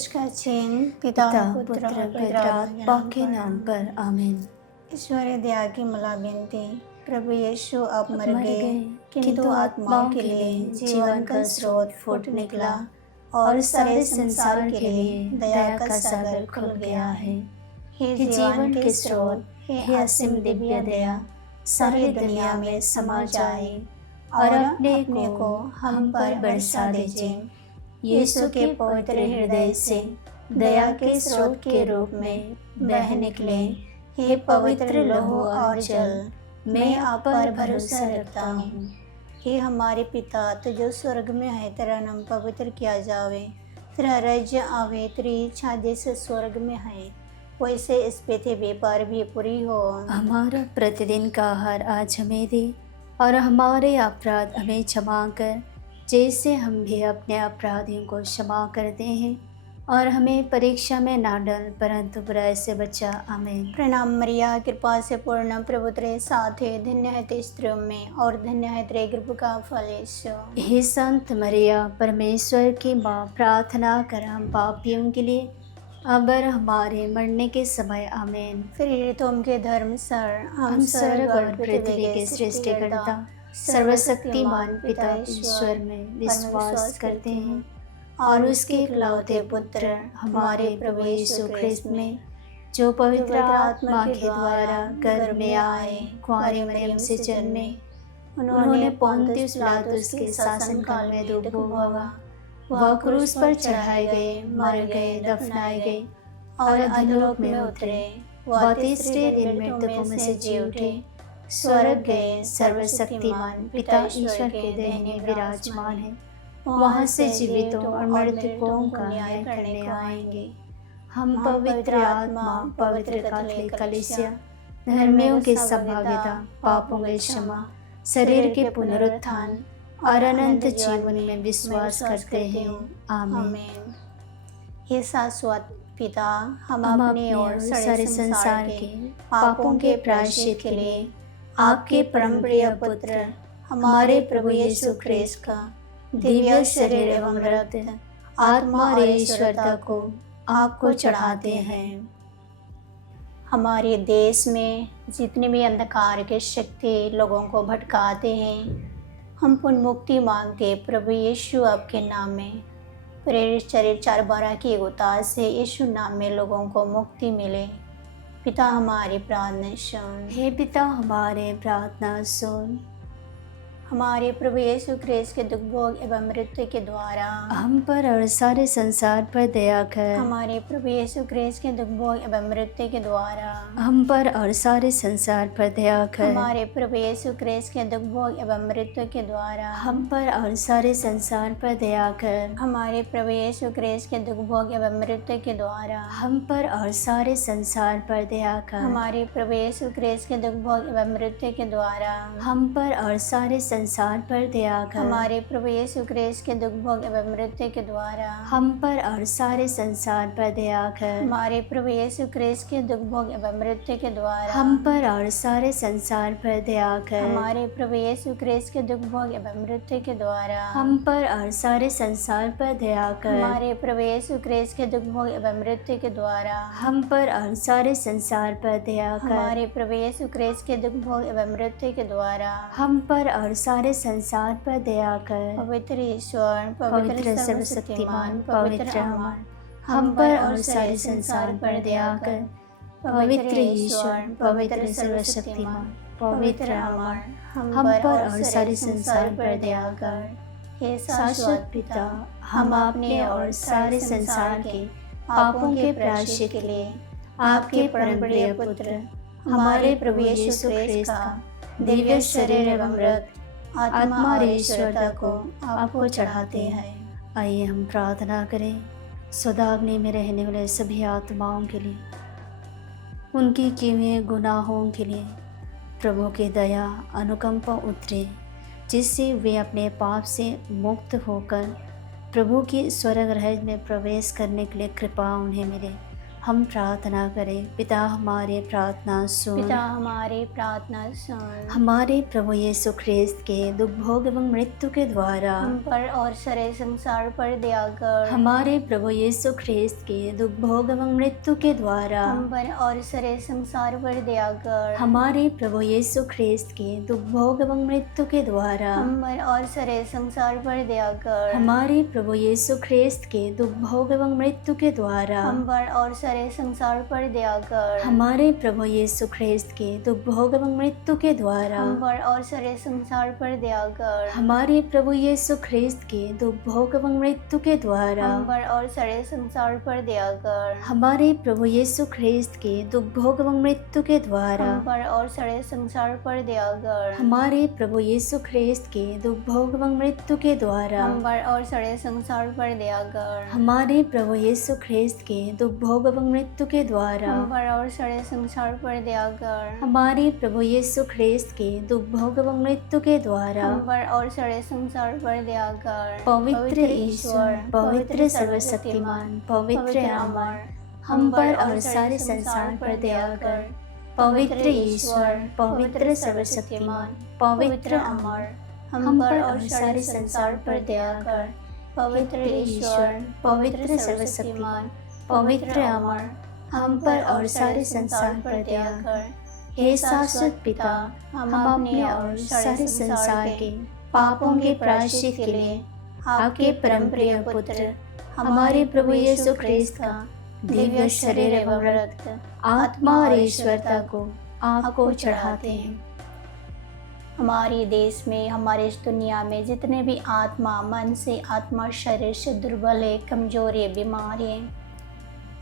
उसका चिन्ह पिता पुत्र और पवित्र आत्मा के नाम पर आमीन। ईश्वरीय दया की मला विनती। प्रभु यीशु आप मर गए, किंतु आत्माओं के लिए जीवन का स्रोत फूट निकला और सारे संसार के लिए दया का सागर खुल गया है। हे जीवन के स्रोत, हे असीम दिव्य दया, सारी दुनिया में समा जाए और अपने को हम पर बरसा दीजिए। यीशु के पवित्र हृदय से दया के स्रोत के रूप में बह निकले। हे पवित्र लहू और जल, मैं आप पर भरोसा रखता हूँ। हे हमारे पिता, तो जो स्वर्ग में है, तेरा नाम पवित्र किया जावे, तेरा राज्य आवे, तेरी इच्छा जैसे स्वर्ग में है वैसे इस पृथ्वी पर भी पूरी हो। हमारा प्रतिदिन का आहार आज हमें दे, और हमारे अपराध हमें क्षमा कर, जैसे हम भी अपने अपराधियों को क्षमा करते हैं, और हमें परीक्षा में ना डाल, परंतु बुराई से बचा। आमीन। प्रणाम मरिया, कृपा से पूर्ण, प्रभु तेरे साथ है, धन्य है तू स्त्रियों में और धन्य है तेरे गर्भ का फल यीशु। हे संत मरिया, परमेश्वर की माँ, प्रार्थना कर हम पापियों के लिए, अब और हमारे मरने के समय। आमीन। फिर तुम के धर्म सर, हम स्वर्ग और पृथ्वी के सृष्टिकर्ता सर्वशक्तिमान पिता ईश्वर में विश्वास करते हैं, और उसके इकलौते पुत्र हमारे प्रभु यीशु ख्रिस्त में, जो पवित्र आत्मा के द्वारा गर्भ में आए, कुंवारी मरियम से जन्मे, उन्होंने पोंतियुस पिलातुस के शासनकाल में दुख भोगा, वह क्रूस पर चढ़ाए गए, मर गए, दफनाए गए और अधोलोक में उतरे। वह तीसरे दिन मृतकों में से जी उठे, स्वर्ग गए, सर्वशक्तिमान पिता ईश्वर के दाहिने विराजमान है, वहाँ से जीवितों और मृतकों का न्याय करने आएंगे। हम पवित्र आत्मा, पवित्र कैथोलिक कलीसिया, धर्मियों की सहभागिता, पापों की क्षमा, शरीर के पुनरुत्थान और अनंत जीवन में विश्वास करते हैं। आमीन। हे शाश्वत पिता, हम अपने और सारे संसार के पापों के प्रायश्चित के लिए आपके परम प्रिय पुत्र हमारे प्रभु यीशु ख्रिस्त का दिव्य शरीर एवं रक्त, आत्मा और ईश्वरता को आपको चढ़ाते हैं। हमारे देश में जितने भी अंधकार के शक्ति लोगों को भटकाते हैं, हम पुण्य मुक्ति मांगते प्रभु यीशु आपके नाम में। प्रेरित चरित्र 4:12 की उतार से यीशु नाम में लोगों को मुक्ति मिले। पिता हमारी प्रार्थना सुन। हे पिता हमारे प्रार्थना सुन। हमारे प्रभु यीशु ख्रिस्त के दुख भोग एवं मृत्यु के द्वारा हम पर और सारे संसार पर दया कर। हमारे प्रभु यीशु ख्रिस्त के दुख भोग एवं मृत्यु के द्वारा हम पर और सारे संसार पर दया कर। हमारे प्रभु यीशु ख्रिस्त के दुख भोग एवं मृत्यु के द्वारा हम पर और सारे संसार पर दया कर। हमारे प्रभु यीशु ख्रिस्त के दुख भोग एवं मृत्यु के द्वारा हम पर और सारे संसार पर दया कर। हमारे प्रभु यीशु ख्रिस्त के दुख भोग एवं मृत्यु के द्वारा हम पर और सारे संसार पर दया कर। हमारे प्रभु यीशु ख्रिस्त के दुख भोग एवं मृत्यु के द्वारा हम पर और सारे संसार पर दया कर। हमारे प्रभु यीशु ख्रिस्त के दुख भोग एवं मृत्यु के द्वारा हम पर और सारे संसार पर दया कर। हमारे प्रभु यीशु ख्रिस्त के दुख भोग एवं मृत्यु के द्वारा हम पर और सारे संसार पर दया कर। हमारे प्रभु यीशु ख्रिस्त के दुख भोग एवं मृत्यु के द्वारा हम पर और सारे संसार पर दया कर। हमारे प्रभु यीशु ख्रिस्त के दुख भोग एवं मृत्यु के द्वारा हम पर और सारे संसार पर दया कर। पवित्र ईश्वर, पवित्र सर्वशक्तिमान, पवित्र अमर, हम पर और सारे संसार पर दया कर। पवित्र ईश्वर, पवित्र सर्वशक्तिमान, पवित्र अमर, हम पर और सारे संसार पर दया कर। हे शाश्वत पिता, हम अपने और सारे संसार के पापों के प्रायश्चित के लिए आपके परम प्रिय पुत्र हमारे प्रभु यीशु ख्रिस्त का दिव्य शरीर एवं रक्त, आत्मा और ईश्वरता को आपको चढ़ाते हैं। आइए हम प्रार्थना करें सौदाग्नि में रहने वाले सभी आत्माओं के लिए, उनकी किए हुए गुनाहों के लिए प्रभु की दया अनुकंपा उतरे, जिससे वे अपने पाप से मुक्त होकर प्रभु की स्वर्ग राज्य में प्रवेश करने के लिए कृपा उन्हें मिले। हम प्रार्थना करें। पिता हमारे प्रार्थना सुन। पिता हमारे प्रार्थना सुन। हमारे प्रभु यीशु ख्रिस्त के दुख भोग एवं मृत्यु के द्वारा हम पर और सारे संसार पर दया कर। हमारे प्रभु यीशु ख्रिस्त के दुख भोग एवं मृत्यु के द्वारा हम पर और सारे संसार पर दया कर। हमारे प्रभु यीशु ख्रिस्त के दुख भोग एवं मृत्यु के द्वारा हम पर और सारे संसार पर दया कर। हमारे प्रभु यीशु ख्रिस्त के दुख भोग एवं मृत्यु के द्वारा हम पर और सारे संसार पर दया कर। हमारे प्रभु यीशु ख्रिस्त के दुख भोग एवं मृत्यु के द्वारा हम पर और सारे संसार पर दया कर। हमारे प्रभु यीशु ख्रिस्त के दुख भोग एवं मृत्यु के द्वारा हम पर और सारे संसार पर दया कर। हमारे प्रभु यीशु ख्रिस्त के दुख भोग एवं मृत्यु के द्वारा हम पर और सारे संसार पर दया कर। हमारे प्रभु यीशु ख्रिस्त के दुख भोग एवं मृत्यु के द्वारा हम पर और सारे संसार पर दया कर। हमारे प्रभु यीशु ख्रिस्त के दुख भोग एवं मृत्यु के द्वारा हम पर और सारे संसार पर दया कर। हमारे प्रभु यीशु ख्रिस्त के दुख भोग एवं मृत्यु के द्वारा हम पर और सारे संसार पर दया कर। पवित्र ईश्वर, पवित्र सर्वशक्तिमान, पवित्र अमर, हम पर और सारे संसार पर दया कर। पवित्र ईश्वर, पवित्र सर्वशक्तिमान, पवित्र अमर, हम पर और सारे संसार पर दया कर। पवित्र ईश्वर, पवित्र सर्वशक्तिमान, पवित्र अमर, हम पर और सारे संसार पर दया कर। हे शाश्वत पिता, हम अपने और सारे संसार के पापों के प्रायश्चित के लिए आपके परम प्रिय पुत्र हमारे प्रभु यीशु ख्रिस्त का दिव्य शरीर एवं रक्त, आत्मा और ईश्वरता को आपको चढ़ाते हैं। हमारे देश में, हमारे इस दुनिया में जितने भी आत्मा मन से, आत्मा शरीर से दुर्बल है, कमजोर है, बीमार है,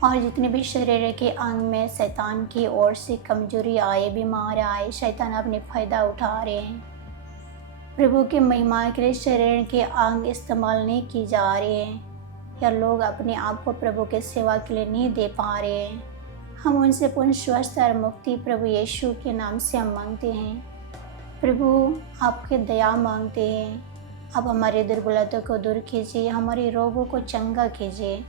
और जितने भी शरीर के अंग में शैतान की ओर से कमजोरी आए, बीमार आए, शैतान अपने फ़ायदा उठा रहे हैं। प्रभु की महिमा के लिए शरीर के अंग इस्तेमाल नहीं की जा रहे हैं, या लोग अपने आप को प्रभु के सेवा के लिए नहीं दे पा रहे हैं। हम उनसे पूर्ण स्वस्थ और मुक्ति प्रभु यीशु के नाम से हम मांगते हैं। प्रभु आपके दया मांगते हैं, आप हमारे दुर्बलता को दूर कीजिए, हमारे रोगों को चंगा कीजिए।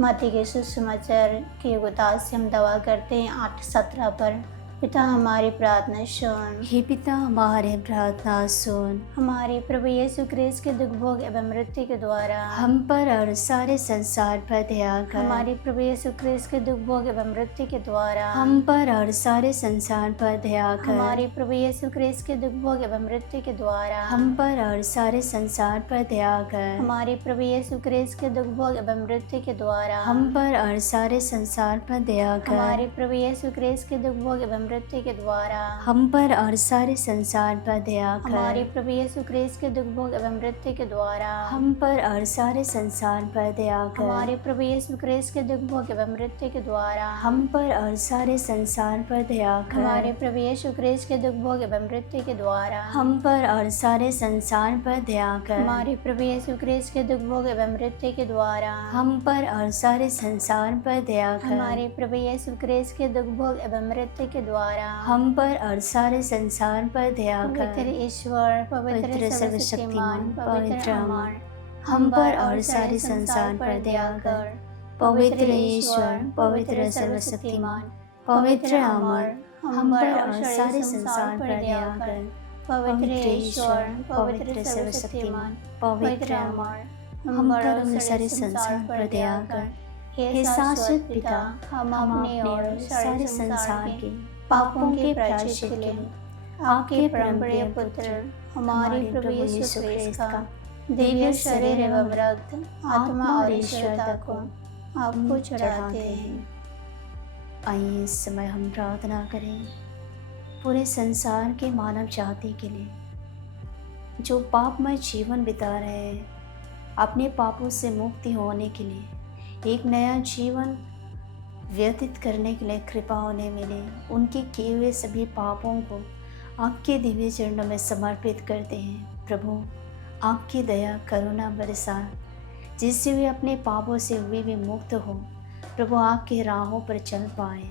मत्ती के सुसमाचार के युगदास से हम दवा करते हैं 8:17 पर। पिता हमारी प्रार्थना सुन। हे पिता हमारे प्रार्थना सुन। हमारे प्रभु यीशु ख्रिस्त के दुख भोग एवं मृत्यु के द्वारा हम पर और सारे संसार पर दया कर। हमारे प्रभु यीशु ख्रिस्त के दुख भोग एवं मृत्यु के द्वारा हम पर और सारे संसार पर दया कर। हमारे प्रभु यीशु ख्रिस्त के दुख भोग एवं मृत्यु के द्वारा हम पर और सारे संसार पर दया कर। हमारे प्रभु यीशु ख्रिस्त के दुख भोग एवं मृत्यु के द्वारा हम पर और सारे संसार पर दया कर। हमारे प्रभु यीशु ख्रिस्त के दुख भोग एवं मृत्यु के द्वारा हम पर और सारे संसार पर दया कर। हमारे प्रभु यीशु ख्रिस्त के दुख भोग एवं मृत्यु के द्वारा हम पर और सारे संसार पर दया कर। हमारे प्रभु यीशु ख्रिस्त के दुख भोग एवं मृत्यु के द्वारा हम पर और सारे संसार पर दया कर। हमारे प्रभु यीशु ख्रिस्त के दुख भोग एवं मृत्यु के द्वारा हम पर और सारे संसार पर दया कर। हमारे प्रभु यीशु ख्रिस्त के दुख भोग एवं मृत्यु के द्वारा हम पर और सारे संसार पर दया कर। हमारे प्रभु यीशु ख्रिस्त के दुख भोग एवं मृत्यु के द्वारा हम पर और सारे संसार पर दया कर। पवित्र ईश्वर, पवित्र सर्वशक्तिमान, पवित्र अमर, हम पर और सारे संसार पर दया कर। पवित्र ईश्वर, पवित्र सर्वशक्तिमान, पवित्र अमर, हम पर और सारे संसार पर दया कर। पवित्र ईश्वर, पवित्र सर्वशक्तिमान, पवित्र अमर, हम पर और सारे संसार पर दया कर। हे शाश्वत पिता, हम अपने और सारे संसार के पापों के प्रायश्चित के लिए आपके परम प्रिय पुत्र हमारे प्रभु यीशु ख्रिस्त का दिव्य शरीर एवं रक्त, आत्मा और ईश्वरता को आपको चढ़ाते हैं। आइए इस समय हम प्रार्थना करें पूरे संसार के मानव जाति के लिए, जो पापमय जीवन बिता रहे हैं, अपने पापों से मुक्ति होने के लिए, एक नया जीवन व्यतीत करने के लिए कृपा उन्हें मिले। उनके किए हुए सभी पापों को आपके दिव्य चरणों में समर्पित करते हैं। प्रभु आपकी दया करुणा बरसा, जिससे वे अपने पापों से वे भी मुक्त हो। प्रभु आपके राहों पर चल पाए।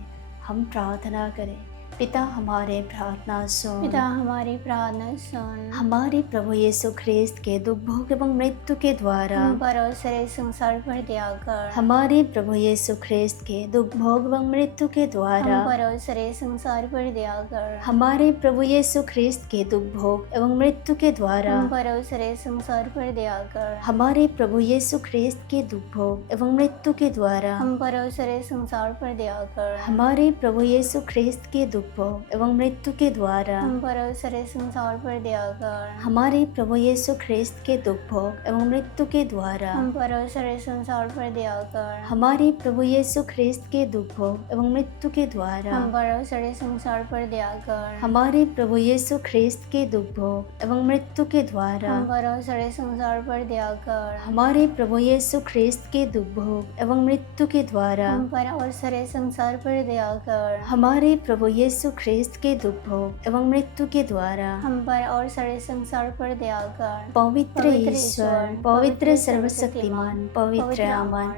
हम प्रार्थना करें पिता हमारे प्रार्थना सुन। पिता हमारी प्रार्थना सुन। हमारे प्रभु यीशु ख्रिस्त के दुख भोग एवं मृत्यु के द्वारा हम पर और सारे संसार पर दया कर। हमारे प्रभु यीशु ख्रिस्त के दुख भोग एवं मृत्यु के द्वारा हम पर और सारे संसार पर दया कर। हमारे प्रभु यीशु ख्रिस्त के दुख भोग एवं मृत्यु के द्वारा हम पर और सारे संसार पर दया कर। हमारे प्रभु यीशु ख्रिस्त के दुख भोग एवं मृत्यु के द्वारा हम पर और सारे संसार पर दया कर। हमारे प्रभु यीशु ख्रिस्त के दुख भोग एवं मृत्यु के द्वारा हम पर और सारे संसार पर दया कर। हमारे प्रभु यीशु ख्रिस्त के दुख भोग एवं मृत्यु के द्वारा हम पर और सारे संसार पर दया कर। हमारे प्रभु यीशु ख्रिस्त के दुख भोग एवं मृत्यु के द्वारा हम पर और सारे संसार पर दया कर। हमारे प्रभु यीशु ख्रिस्त के दुख भोग एवं मृत्यु के द्वारा हम पर और सारे संसार पर दया कर। हमारे प्रभु यीशु ख्रिस्त के दुख भोग एवं मृत्यु के द्वारा हम पर और सारे संसार पर दया कर। हमारे प्रभु यीशु ख्रिस्त के दुख भोग एवं मृत्यु के द्वारा हम पर और सारे संसार पर दया कर। पवित्र ईश्वर, पवित्र सर्वशक्तिमान, पवित्र अमर,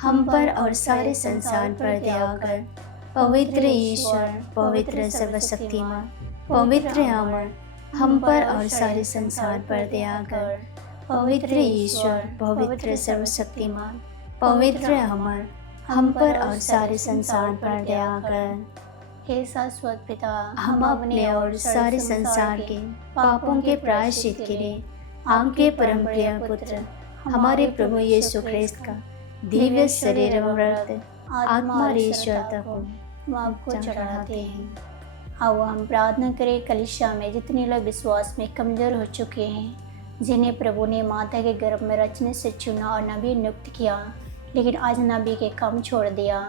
हम पर और सारे संसार पर दया कर। पवित्र ईश्वर, पवित्र सर्वशक्तिमान, पवित्र अमर, हम पर और सारे संसार पर दया कर। पवित्र ईश्वर, पवित्र सर्वशक्तिमान, पवित्र अमर, हम पर और सारे संसार पर दया कर। हे शाश्वत पिता, हम अपने और सारे संसार के पापों के प्रायश्चित के लिए आपके परम प्रिय पुत्र हमारे प्रभु यीशु ख्रिस्त का दिव्य शरीर एवं रक्त आत्मा और ईश्वरता को हम आपको चढ़ाते हैं। आओ हम प्रार्थना करें। कलीसिया में जितने लोग विश्वास में कमजोर हो चुके हैं, जिन्हें प्रभु ने माता के गर्भ में रचने से चुना और नबी नियुक्त किया, लेकिन आज नबी के काम छोड़ दिया,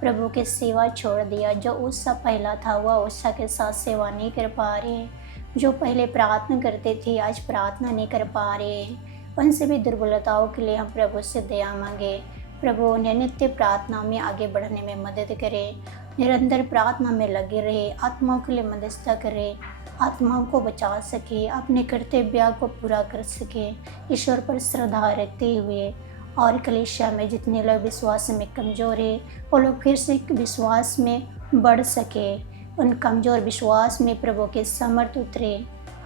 प्रभु की सेवा छोड़ दिया। जो उत्साह पहला था वह उत्साह के साथ सेवा नहीं कर पा रहे। जो पहले प्रार्थना करते थे आज प्रार्थना नहीं कर पा रहे। उन सभी दुर्बलताओं के लिए हम प्रभु से दया मांगे। प्रभु उन्हें नित्य प्रार्थना में आगे बढ़ने में मदद करे, निरंतर प्रार्थना में लगे रहे, आत्माओं के लिए मध्यस्थता करे, आत्माओं को बचा सके, अपने कर्तव्य को पूरा कर सके, ईश्वर पर श्रद्धा रखते हुए। और कलीसिया में जितने लोग विश्वास में कमज़ोर है वो लोग फिर से विश्वास में बढ़ सके, उन कमज़ोर विश्वास में प्रभु के समर्थ उतरे।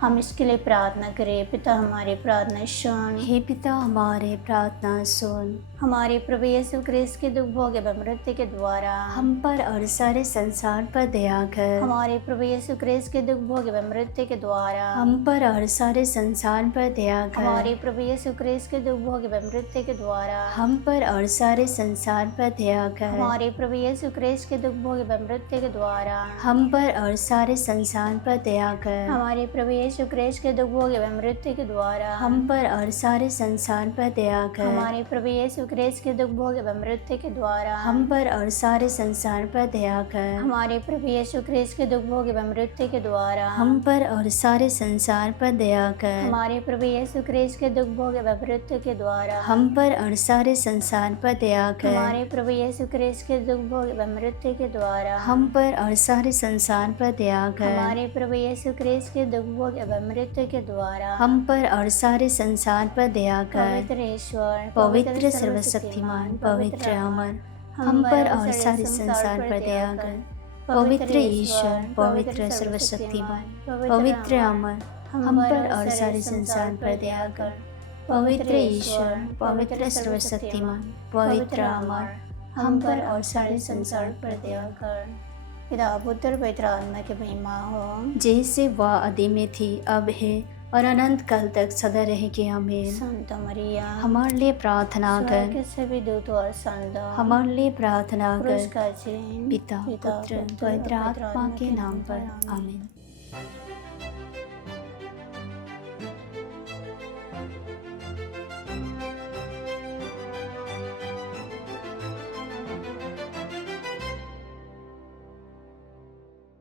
हम इसके लिए प्रार्थना करें। पिता हमारे प्रार्थना सुन। हे पिता हमारे प्रार्थना सुन। हमारे प्रभु यीशु ख्रिस्त के दुख भोग एवं मृत्यु के द्वारा हम पर और सारे संसार पर दया कर। हमारे प्रभु यीशु ख्रिस्त के दुख भोग एवं मृत्यु के द्वारा हम पर और सारे संसार पर दया कर। हमारे प्रभु यीशु ख्रिस्त के दुख भोग एवं मृत्यु के द्वारा हम पर और सारे संसार पर दया कर। हमारे प्रभु यीशु ख्रिस्त के दुख भोग एवं मृत्यु के द्वारा हम पर और सारे संसार पर दया कर। हमारे प्रभु यीशु ख्रिस्त के दुख भोग एवं मृत्यु के द्वारा हम पर और सारे संसार पर दया कर। हमारे प्रभु यीशु ख्रिस्त के दुख भोग एवं मृत्यु के द्वारा हम पर और सारे संसार पर दया कर। हमारे प्रभु यीशु ख्रिस्त के दुख भोग एवं मृत्यु के द्वारा हम पर और सारे संसार पर दया कर। हमारे प्रभु यीशु ख्रिस्त के दुख भोग एवं मृत्यु के द्वारा हम पर और सारे संसार पर दया कर। हमारे प्रभु यीशु ख्रिस्त के दुख भोग एवं मृत्यु के द्वारा हम पर और सारे संसार पर दया कर। हमारे प्रभु यीशु ख्रिस्त के दुख भोग एवं मृत्यु के द्वारा हम पर और सारे संसार पर दया कर। पवित्र ईश्वर, पवित्र सर्वशक्तिमान, पवित्र अमर, हम पर और सारे संसार पर दया कर। पवित्र ईश्वर, पवित्र सर्वशक्तिमान, पवित्र अमर, हम पर और सारे संसार पर दया कर। पवित्र ईश्वर, पवित्र सर्वशक्तिमान, पवित्र अमर, हम पर और सारे संसार पर दया कर। पिता पुत्र पवित्र आत्मा की महिमा हो, जैसे वह आदि में थी, अब है और अनंत काल तक सदा रहेगी। आमीन। संत मरिया हमारे लिए प्रार्थना स्वर्ग कर। के सभी दूतों और संतों, हमारे लिए प्रार्थना क्रूस कर। का चिन्ह, पिता, पुत्र, पवित्र आत्मा के नाम पर। आमीन।